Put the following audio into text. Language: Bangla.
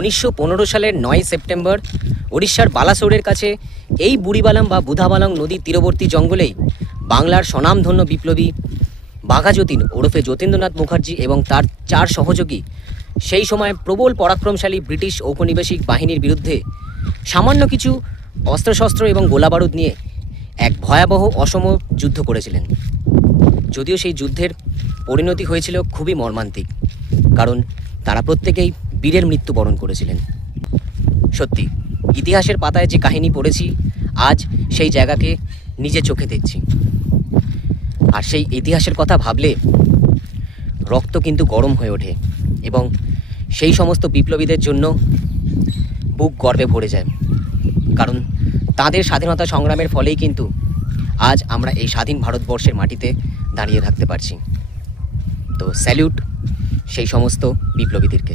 1915 সালের 9 সেপ্টেম্বর উড়িষ্যার বালাসোরের কাছে এই বুড়িবালাম বা বুধাবালাং নদীর তীরবর্তী জঙ্গলেই বাংলার স্বনামধন্য বিপ্লবী বাঘা যতীন ওরফে যতীন্দ্রনাথ মুখার্জি এবং তার 4 সহযোগী সেই সময় প্রবল পরাক্রমশালী ব্রিটিশ ঔপনিবেশিক বাহিনীর বিরুদ্ধে সামান্য কিছু অস্ত্রশস্ত্র এবং গোলাবারুদ নিয়ে এক ভয়াবহ অসম যুদ্ধ করেছিলেন। যদিও সেই যুদ্ধের পরিণতি হয়েছিল খুবই মর্মান্তিক, কারণ তারা প্রত্যেকেই বীরের মৃত্যুবরণ করেছিলেন। সত্যি ইতিহাসের পাতায় যে কাহিনী পড়েছি, আজ সেই জায়গাকে নিজে চোখে দেখছি, আর সেই ইতিহাসের কথা ভাবলে রক্ত কিন্তু গরম হয়ে ওঠে এবং সেই সমস্ত বিপ্লবীদের জন্য বুক গর্বে ভরে যায়, কারণ তাদের স্বাধীনতা সংগ্রামের ফলেই কিন্তু আজ আমরা এই স্বাধীন ভারতবর্ষের মাটিতে দাঁড়িয়ে থাকতে পারছি। তো স্যালিউট সেই সমস্ত বিপ্লবীদেরকে।